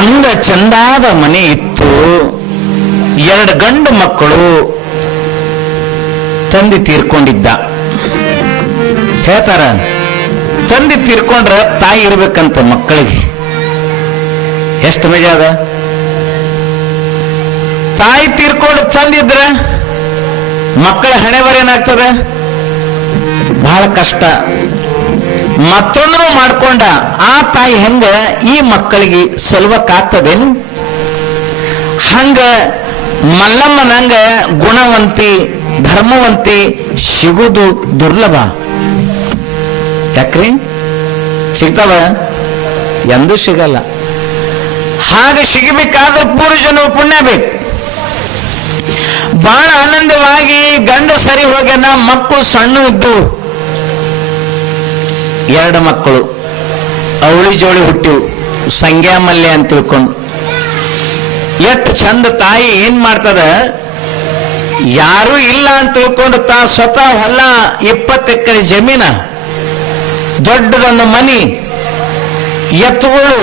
ಅಂದ ಚಂದಾದ ಮನೆ ಇತ್ತು. 2 ಗಂಡು ಮಕ್ಕಳು. ತಂದೆ ತೀರ್ಕೊಂಡಿದ್ದ. ಹೇಳ್ತಾರ, ತಂದೆ ತೀರ್ಕೊಂಡ್ರ ತಾಯಿ ಇರ್ಬೇಕಂತ ಮಕ್ಕಳಿಗೆ. ಎಷ್ಟು ಮಜಾ ಅದ. ತಾಯಿ ತೀರ್ಕೊಂಡು ತಂದಿದ್ರ ಮಕ್ಕಳ ಹಣೆ ಬರೇನಾಗ್ತದೆ, ಬಹಳ ಕಷ್ಟ. ಮತ್ತೊಂದು ಮಾಡ್ಕೊಂಡ ಆ ತಾಯಿ ಹೆಂಗ ಈ ಮಕ್ಕಳಿಗೆ ಸಲ್ವಕ್ಕಾಗ್ತದೇನು? ಹಂಗ ಮಲ್ಲಮ್ಮನಂಗ ಗುಣವಂತಿ ಧರ್ಮವಂತಿ ಸಿಗುವುದು ದುರ್ಲಭ. ಯಾಕ್ರಿ? ಸಿಗ್ತಾವ? ಎಂದೂ ಸಿಗಲ್ಲ. ಹಾಗೆ ಸಿಗಬೇಕಾದ್ರೆ ಪೂರ್ವಜನು ಪುಣ್ಯ ಬೇಕು. ಬಹಳ ಆನಂದವಾಗಿ ಗಂಡ ಸರಿ ಹೋಗ್ಯಾನ. ಮಕ್ಕಳು ಸಣ್ಣ ಇದ್ದು. 2 ಮಕ್ಕಳು ಅವಳಿ ಜೋಳಿ ಹುಟ್ಟಿವು. ಸಂಗ್ಯಾ ಮಲ್ಯ ಅಂತ ತಿಳ್ಕೊಂಡು ಎಷ್ಟು ಚಂದ. ತಾಯಿ ಏನ್ ಮಾಡ್ತದ, ಯಾರೂ ಇಲ್ಲ ಅಂತ ತಿಳ್ಕೊಂಡು ತಾ ಸ್ವತಃ ಹೊಲ 20 ಎಕರೆ ಜಮೀನ, ದೊಡ್ಡದೊಂದು ಮನಿ, ಎತ್ತುಗಳು,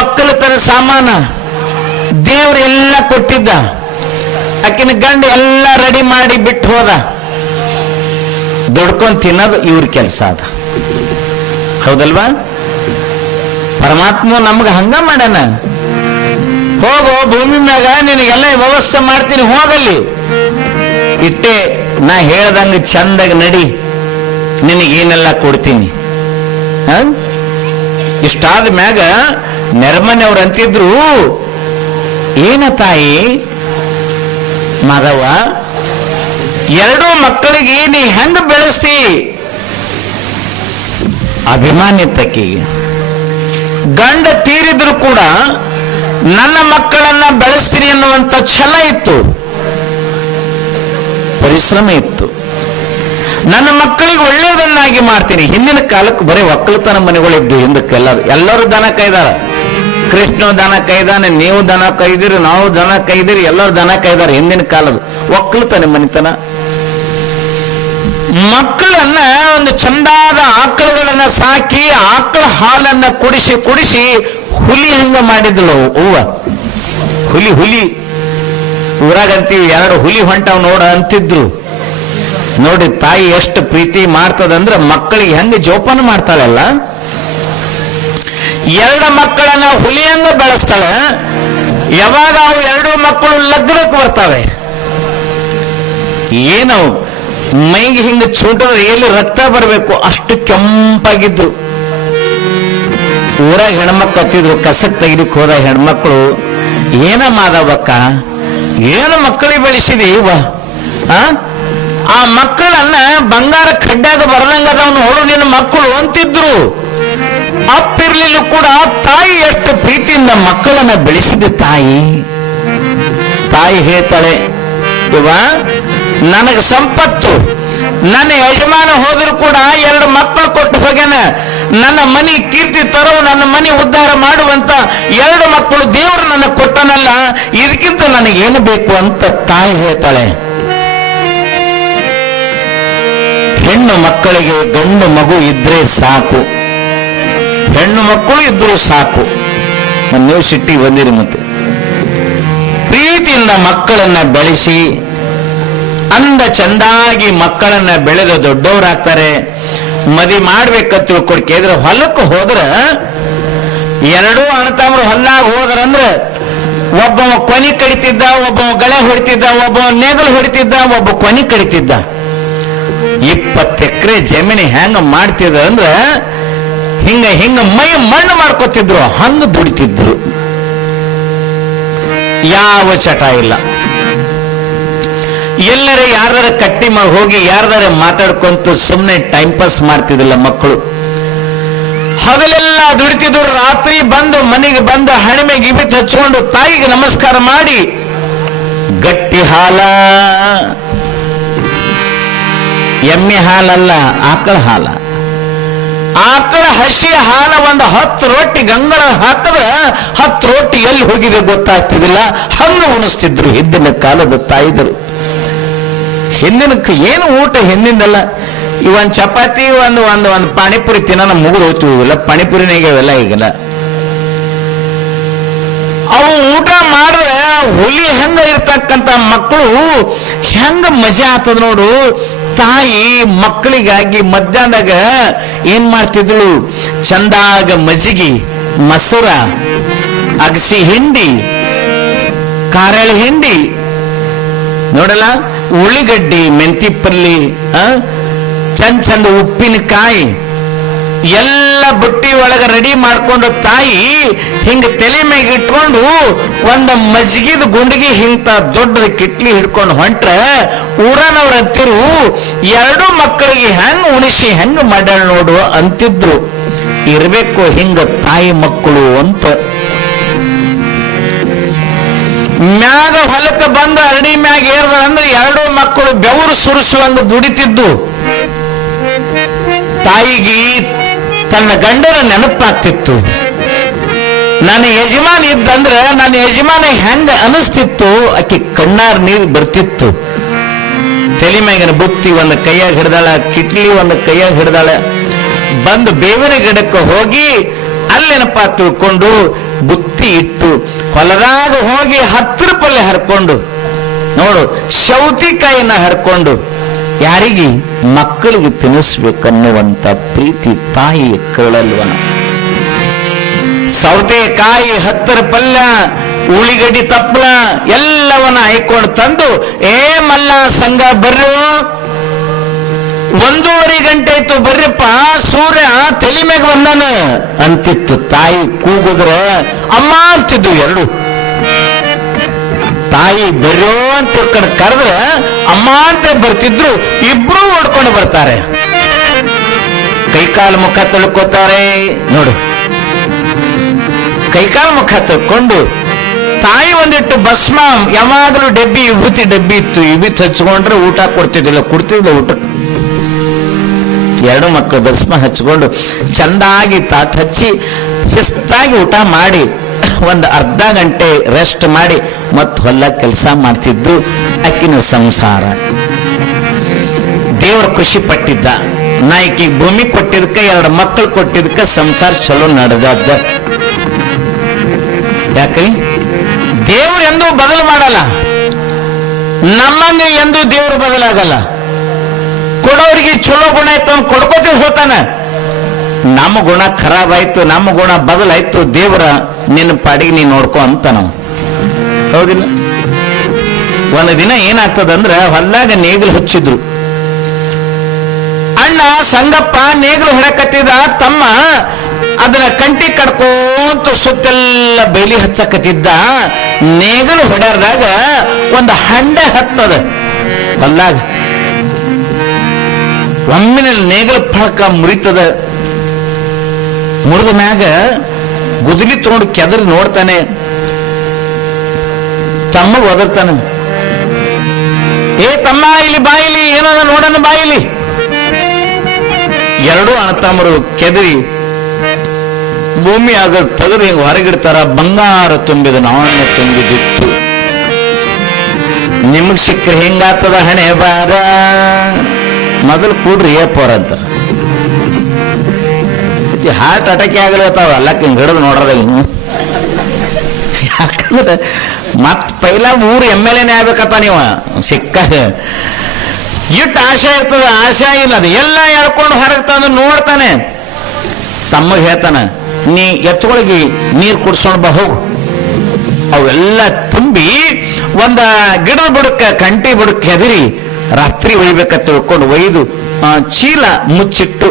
ಒಕ್ಕಲತನ ಸಾಮಾನ, ದೇವರೆಲ್ಲ ಕೊಟ್ಟಿದ್ದ. ಆಕಿನ ಗಂಡ ಎಲ್ಲ ರೆಡಿ ಮಾಡಿ ಬಿಟ್ಟು ಹೋದ. ದುಡ್ಕೊಂಡು ತಿನ್ನೋದು ಇವ್ರ ಕೆಲಸ ಅದ. ಹೌದಲ್ವಾ? ಪರಮಾತ್ಮ ನಮ್ಗೆ ಹಂಗ ಮಾಡ್ಯಾನ. ಹೋಗೋ ಭೂಮಿ ಮ್ಯಾಗ ನಿನಗೆಲ್ಲ ವ್ಯವಸ್ಥೆ ಮಾಡ್ತೀನಿ, ಹೋಗಲ್ಲಿ ಇಟ್ಟೆ ನಾ ಹೇಳ್ದಂಗ ಚಂದಾಗ ನಡಿ, ನಿನಗೇನೆಲ್ಲ ಕೊಡ್ತೀನಿ. ಇಷ್ಟಾದ ಮ್ಯಾಗ ನೆರಮನೆಯವ್ರು ಅಂತಿದ್ರು, ಏನ ತಾಯಿ ಮಾಧವ, 2 ಮಕ್ಕಳಿಗೆ ನೀ ಹೆಂಗ ಬೆಳೆಸ್ತಿ? ಅಭಿಮಾನಿ ತಕ್ಕಿಗೆ ಗಂಡ ತೀರಿದ್ರು ಕೂಡ ನನ್ನ ಮಕ್ಕಳನ್ನ ಬೆಳೆಸ್ತೀನಿ ಅನ್ನುವಂಥ ಛಲ ಇತ್ತು, ಪರಿಶ್ರಮ ಇತ್ತು. ನನ್ನ ಮಕ್ಕಳಿಗೆ ಒಳ್ಳೆಯದನ್ನಾಗಿ ಮಾಡ್ತೀನಿ. ಹಿಂದಿನ ಕಾಲಕ್ಕೆ ಬರೀ ಒಕ್ಕಲತನ ಮನೆಗಳಿದ್ದು. ಹಿಂದಕ್ಕೆ ಎಲ್ಲರೂ ದನ ಕೈದಾರ. ಕೃಷ್ಣ ದನ ಕೈದಾನೆ, ನೀವು ದನ ಕೈದಿರಿ, ನಾವು ದನ ಕೈದಿರಿ, ಎಲ್ಲರೂ ದನ ಕೈದಾರೆ. ಹಿಂದಿನ ಕಾಲದ ಒಕ್ಕಲತನ ಮನೆತನ. ಮಕ್ಕಳನ್ನ ಒಂದು ಚಂದಾದ ಆಕಳುಗಳನ್ನ ಸಾಕಿ ಆಕಳ ಹಾಲನ್ನ ಕುಡಿಸಿ ಹುಲಿ ಹಂಗ ಮಾಡಿದ್ಳು ಹೂವ. ಹುಲಿ ಊರಾಗಂತೀವಿ, 2 ಹುಲಿ ಹೊಂಟವ್ ನೋಡ ಅಂತಿದ್ರು. ನೋಡಿ ತಾಯಿ ಎಷ್ಟು ಪ್ರೀತಿ ಮಾಡ್ತದಂದ್ರೆ ಮಕ್ಕಳಿಗೆ ಹೆಂಗ ಜೋಪಾನ ಮಾಡ್ತಾಳಲ್ಲ. 2 ಮಕ್ಕಳನ್ನ ಹುಲಿ ಹಂಗ ಬೆಳೆಸ್ತಾಳ. ಯಾವಾಗ ಅವು 2 ಮಕ್ಕಳು ಲಗ್ನಕ್ಕೆ ಬರ್ತವೆ, ಏನವು ಮೈಗೆ ಹಿಂಗ ಚೂಟದ್ರೆ ಎಲ್ಲಿ ರಕ್ತ ಬರಬೇಕು ಅಷ್ಟು ಕೆಂಪಾಗಿದ್ರು. ಊರಾಗ ಹೆಣ್ಮಕ್ಳು ಹತ್ತಿದ್ರು. ಕಸಕ್ ತೆಗಿಲಿಕ್ಕೆ ಹೋದ ಹೆಣ್ಮಕ್ಳು, ಏನ ಮಾದವಕ್ಕ, ಏನು ಮಕ್ಕಳಿಗೆ ಬೆಳೆಸಿದಿ ಇವ? ಆ ಮಕ್ಕಳನ್ನ ಬಂಗಾರ ಖಡ್ಡಾಗ ಬರದಂಗದವನು ನೋಡು ನಿನ್ನ ಮಕ್ಕಳು ಅಂತಿದ್ರು. ಅಪ್ಪಿರ್ಲಿಲ್ಲ ಕೂಡ ತಾಯಿ ಎಷ್ಟು ಪ್ರೀತಿಯಿಂದ ಮಕ್ಕಳನ್ನ ಬೆಳೆಸಿದ ತಾಯಿ ಹೇಳ್ತಾಳೆ, ಇವ ನನಗೆ ಸಂಪತ್ತು, ನನ್ನ ಯಜಮಾನ ಹೋದ್ರು ಕೂಡ 2 ಮಕ್ಕಳು ಕೊಟ್ಟು ಹೋಗ್ಯಾನ. ನನ್ನ ಮನೆ ಕೀರ್ತಿ ತರೋ, ನನ್ನ ಮನೆ ಉದ್ಧಾರ ಮಾಡುವಂತ 2 ಮಕ್ಕಳು ದೇವರು ನನಗೆ ಕೊಟ್ಟನಲ್ಲ, ಇದಕ್ಕಿಂತ ನನಗೇನು ಬೇಕು ಅಂತ ತಾಯಿ ಹೇಳ್ತಾಳೆ. ಹೆಣ್ಣು ಮಕ್ಕಳಿಗೆ ಗಂಡು ಮಗು ಇದ್ರೆ ಸಾಕು, ಹೆಣ್ಣು ಮಕ್ಕಳು ಇದ್ರು ಸಾಕು. ನೀವು ಸಿಟ್ಟಿಗೆ ಬಂದಿರಿ. ಮತ್ತೆ ಪ್ರೀತಿಯಿಂದ ಮಕ್ಕಳನ್ನ ಬೆಳೆಸಿ ಅಂದ ಚಂದಾಗಿ ಮಕ್ಕಳನ್ನ ಬೆಳೆದು ದೊಡ್ಡವರಾಗ್ತಾರೆ. ಮದಿ ಮಾಡ್ಬೇಕಂತ ತಿಳ್ಕೊಡ್ಕಿದ್ರೆ ಹೊಲಕ್ಕೆ ಹೋದ್ರ 2 ಅಣ್ಣತಮ್ಮರು ಹೊಲ್ಲಾಗ ಹೋದ್ರಂದ್ರ ಒಬ್ಬ ಕೊನಿ ಕಡಿತಿದ್ದ, ಒಬ್ಬ ಗಳೆ ಹೊಡಿತಿದ್ದ, ಒಬ್ಬ ನೇಗಲು ಹೊಡಿತಿದ್ದ, ಒಬ್ಬ ಕೊನಿ ಕಡಿತಿದ್ದ. 20 ಎಕರೆ ಜಮೀನು ಹೆಂಗ ಮಾಡ್ತಿದ್ರು ಅಂದ್ರ ಹಿಂಗ ಮೈ ಮಣ್ಣು ಮಾಡ್ಕೊತಿದ್ರು, ಹಂಗ ದುಡಿತಿದ್ರು. ಯಾವ ಚಟ ಇಲ್ಲ. ಎಲ್ಲರೇ ಯಾರ ಕಟ್ಟಿ ಹೋಗಿ ಯಾರ್ದಾರ ಮಾತಾಡ್ಕೊಂತ ಸುಮ್ಮನೆ ಟೈಮ್ ಪಾಸ್ ಮಾಡ್ತಿದ್ದಿಲ್ಲ ಮಕ್ಕಳು. ಹಗಲೆಲ್ಲ ದುಡಿತಿದ್ರು. ರಾತ್ರಿ ಬಂದು ಮನೆಗೆ ಬಂದು ಹಣಿಮೆಗೆ ಇಬಿಟ್ಟು ಹಚ್ಕೊಂಡು ತಾಯಿಗೆ ನಮಸ್ಕಾರ ಮಾಡಿ ಗಟ್ಟಿ ಹಾಲ, ಎಮ್ಮೆ ಹಾಲಲ್ಲ ಆಕಳ ಹಾಲ, ಆಕಳ ಹಸಿ ಹಾಲ ಒಂದು 10 ರೊಟ್ಟಿ ಗಂಗಳ ಹಾಕಿದ್ರೆ 10 ರೊಟ್ಟಿ ಎಲ್ಲಿ ಹೋಗಿದೆ ಗೊತ್ತಾಗ್ತಿದ್ದಿಲ್ಲ. ಹಂಗ ಉಣಿಸ್ತಿದ್ರು ಹಿಂದಿನ ಕಾಲದ ತಾಯಿದರು. ಹಿಂದಿನ ಏನು ಊಟ ಹಿಂದಿಂದಲ್ಲ. ಇವನ್ ಚಪಾತಿ ಒಂದು ಪಾನಿಪುರಿ ತಿನ್ನೋಣ ಮುಗಿದು ಹೋಗ್ತೀವಿ. ಪಾನಿಪುರಿನಾಗ ಇವೆಲ್ಲ ಈಗಲ್ಲ. ಊಟ ಮಾಡಿದ್ರೆ ಹುಲಿ ಹೆಂಗ ಇರ್ತಕ್ಕಂಥ ಮಕ್ಕಳು ಹೆಂಗ ಮಜಾ ಆಗ್ತದ ನೋಡು. ತಾಯಿ ಮಕ್ಕಳಿಗಾಗಿ ಮಧ್ಯಾಹ್ನದಾಗ ಏನ್ ಮಾಡ್ತಿದ್ಳು, ಚಂದಾಗ ಮಜ್ಜಿಗೆ, ಮೊಸರ, ಅಗಸಿ ಹಿಂಡಿ, ಕಾರಳಿ ಹಿಂಡಿ ನೋಡಲ್ಲ, ಉಳ್ಳಿಗಡ್ಡಿ, ಮೆಂತಿ ಪಲ್ಲಿ, ಚಂದ ಉಪ್ಪಿನಕಾಯಿ ಎಲ್ಲ ಬುಟ್ಟಿ ಒಳಗ ರೆಡಿ ಮಾಡ್ಕೊಂಡು ತಾಯಿ ಹಿಂಗ ತಲೆ ಮ್ಯಾಗ ಇಟ್ಕೊಂಡು ಒಂದು ಮಜ್ಜಿಗೆದ ಗುಂಡಿಗೆ ಹಿಂತ ದೊಡ್ಡದ ಕಿಟ್ಲಿ ಹಿಡ್ಕೊಂಡು ಹೊಂಟ್ರ ಊರನವ್ರ ಅಂತಿರು ಎರಡು ಮಕ್ಕಳಿಗೆ ಹೆಂಗ್ ಉಣಿಸಿ ಹೆಂಗ್ ಮಾಡ್ಯಾಳ ನೋಡು ಅಂತಿದ್ರು. ಇರ್ಬೇಕು ಹಿಂಗ ತಾಯಿ ಮಕ್ಕಳು ಅಂತ. ಮ್ಯಾಗ ಹೊಲಕ್ಕೆ ಬಂದ ಅರಡಿ ಮ್ಯಾಗ ಏರ್ದ ಅಂದ್ರೆ ಎರಡು ಮಕ್ಕಳು ಬೆವರು ಸುರಿಸುವಂಗ ದುಡಿತಿದ್ದು. ತಾಯಿಗೆ ತನ್ನ ಗಂಡನ ನೆನಪಾಗ್ತಿತ್ತು. ನನ್ನ ಯಜಮಾನ ಇದ್ದಂದ್ರೆ ನನ್ನ ಯಜಮಾನ ಹೆಂಗ ಅನಿಸ್ತಿತ್ತು, ಆಕೆ ಕಣ್ಣಾರ್ ನೀರು ಬರ್ತಿತ್ತು. ತಲೆ ಮ್ಯಾಗಿನ ಬುತ್ತಿ ಒಂದು ಕೈಯಾಗ ಹಿಡ್ದಾಳ, ಕಿಟ್ಲಿ ಒಂದು ಕೈಯಾಗ ಹಿಡ್ದಾಳ. ಬಂದು ಬೇವಿನ ಗಿಡಕ್ಕೆ ಹೋಗಿ ಅಲ್ಲೇನಪ್ಪ ತಿಳ್ಕೊಂಡು ಬುತ್ತಿ ಇಟ್ಟು ಹೊಲದಾಗ ಹೋಗಿ 10 ರೂಪಾಯಿ ಹರ್ಕೊಂಡು ನೋಡು, ಸೌತಿಕಾಯಿನ ಹರ್ಕೊಂಡು ಯಾರಿಗೆ ಮಕ್ಕಳಿಗೆ ತಿನ್ನಿಸ್ಬೇಕನ್ನುವಂತ ಪ್ರೀತಿ ತಾಯಿ ಕರಳಲ್ವನ. ಸೌತೆಕಾಯಿ 10 ಪಲ್ಯ, ಉಳಿಗಡ್ಡಿ ತಪ್ಪಲ ಎಲ್ಲವನ್ನ ಹಾಕೊಂಡು ತಂದು, ಏ ಮಲ್ಲ ಸಂಘ ಬರ್ರು, 1:30 ಗಂಟೆ ಆಯ್ತು ಬರ್ರಿಪ್ಪ, ಸೂರ್ಯ ತಲೆ ಮ್ಯಾಗ ಬಂದಾನ ಅಂತಿತ್ತು. ತಾಯಿ ಕೂಗುದ್ರ ಅಮ್ಮ ಅಂತಿದ್ದು ಎರಡು. ತಾಯಿ ಬರ್ರೋ ಅಂತ ಕರೆದ್ರ ಅಮ್ಮ ಅಂತ ಬರ್ತಿದ್ರು. ಇಬ್ರು ಓಡ್ಕೊಂಡು ಬರ್ತಾರೆ, ಕೈಕಾಲು ಮುಖ ತೊಳ್ಕೋತಾರೆ ನೋಡು. ಕೈಕಾಲು ಮುಖ ತೊಳ್ಕೊಂಡು ತಾಯಿ ಒಂದಿಟ್ಟು ಭಸ್ಮ, ಯಾವಾಗಲೂ ಡಬ್ಬಿ ವಿಭೂತಿ ಡಬ್ಬಿ ಇತ್ತು, ವಿಭೂತಿ ಹಚ್ಕೊಂಡ್ರೆ ಊಟ ಕೊಡ್ತಿದ್ದಿಲ್ಲ, ಕೊಡ್ತಿದ್ದ ಊಟ. ಎರಡು ಮಕ್ಕಳು ಭಸ್ಮ ಹಚ್ಕೊಂಡು ಚಂದಾಗಿ ತಾಟ್ ಹಚ್ಚಿ ಶಿಸ್ತಾಗಿ ಊಟ ಮಾಡಿ ಒಂದು ಅರ್ಧ ಗಂಟೆ ರೆಸ್ಟ್ ಮಾಡಿ ಮತ್ ಹೊಲ ಕೆಲಸ ಮಾಡ್ತಿದ್ದು. ಅಕ್ಕಿನ ಸಂಸಾರ ದೇವರ ಖುಷಿ ಪಟ್ಟಿದ್ದ. ನಾಯ್ಕಿ ಭೂಮಿ ಕೊಟ್ಟಿದ್ಕ, 2 ಮಕ್ಕಳು ಕೊಟ್ಟಿದ್ಕ ಸಂಸಾರ ಚಲೋ ನಡೆದ. ಯಾಕ್ರಿ, ದೇವ್ರು ಎಂದೂ ಬದಲು ಮಾಡಲ್ಲ, ನಮ್ಮಂಗೆ ಎಂದೂ ದೇವ್ರು ಬದಲಾಗಲ್ಲ. ಕೊಡೋರಿಗೆ ಚಲೋ ಗುಣ ಆಯ್ತು ಅವ್ನು ಕೊಡ್ಕೋತಿ ಹೋತಾನ. ನಮ್ಮ ಗುಣ ಖರಾಬ್ ಆಯ್ತು, ನಮ್ಮ ಗುಣ ಬದಲಾಯ್ತು, ದೇವರ ನಿನ್ನ ಪಾಡಿಗೆ ನೀ ನೋಡ್ಕೊ ಅಂತ ನಾವು. ಹೌದಿಲ್ಲ? ಒಂದು ದಿನ ಏನಾಗ್ತದಂದ್ರ ಹೊಲ್ದಾಗ ನೇಗಿಲು ಹಚ್ಚಿದ್ರು. ಅಣ್ಣ ಸಂಗಪ್ಪ ನೇಗಿಲು ಹೊಡಕತ್ತಿದ, ತಮ್ಮ ಅದನ್ನ ಕಂಟಿ ಕಡ್ಕೋಂತ ಸುತ್ತೆಲ್ಲ ಬೇಲಿ ಹಚ್ಚಕತ್ತಿದ್ದ. ನೇಗಿಲು ಹೊಡ್ಯಾರ್ದಾಗ ಒಂದು ಹಂಡೆ ಹತ್ತದ ಹೊಲ್ದಾಗ. ಒಮ್ಮಿನಲ್ಲಿ ನೇಗಿಲು ಫಳಕ ಮುರಿತದ. ಮುರಿದ ಮ್ಯಾಗ ಗುದಲಿ ತಗೊಂಡು ಕೆದರಿ ನೋಡ್ತಾನೆ, ತಮ್ಮ ಒದರ್ತಾನೆ. ಏ ತಮ್ಮ ಇಲ್ಲಿ ಬಾಯಿಲಿ ಏನದ ನೋಡೋಣ ಬಾಯಿಲಿ. ಎರಡೂ ಅಣ್ಣತಮ್ಮರು ಕೆದರಿ ಭೂಮಿ ಆಗ ತೆಗೆದು ಹಿಂಗ ಹೊರಗಿಡ್ತಾರ. ಬಂಗಾರ ತುಂಬಿದ ನಾಣ್ಯ ತುಂಬಿದಿತ್ತು. ನಿಮಗ್ ಸಿಕ್ಕರೆ ಹೆಂಗಾತದ ಹಣೆ ಬಾರ, ಮೊದಲು ಕೂಡ್ರಿ ಏಪೋರ್ ಅಂತಾರ. ಹಾರ್ಟ್ ಅಟ್ಯಾಕ್ ಆಗಲತ್ತಾವ ಎಲ್ಲಕ್ಕೆ ಹಿಂಗೆ ಹಿಡಿದು ನೋಡ್ರದಾಗ. ಯಾಕಂದ್ರೆ ಮತ್ ಪೈಲ 3 MLA ಆಗ್ಬೇಕತ್ತ ನೀವು ಸಿಕ್ಕಾಗ. ಇಟ್ಟು ಆಶೆ ಇರ್ತದ, ಆಶೆ ಇಲ್ಲ. ಅದು ಎಲ್ಲ ಎಳ್ಕೊಂಡು ಹೊರಗೆ ತಂದು ನೋಡ್ತಾನೆ. ತಮ್ಮಗ್ ಹೇಳ್ತಾನ, ನೀ ಎತ್ತುಗಳಿಗೆ ನೀರು ಕುಡ್ಸೋಣ ಬಾ ಹೋಗು. ಅವೆಲ್ಲ ತುಂಬಿ ಒಂದ ಗಿಡದ ಬುಡಕ್ಕ, ಕಂಟಿ ಬುಡಕ್ಕೆ ಹೆದರಿ ರಾತ್ರಿ ಒಯ್ಬೇಕಂತ ತಿಳ್ಕೊಂಡು ಒಯ್ದು ಚೀಲ ಮುಚ್ಚಿಟ್ಟು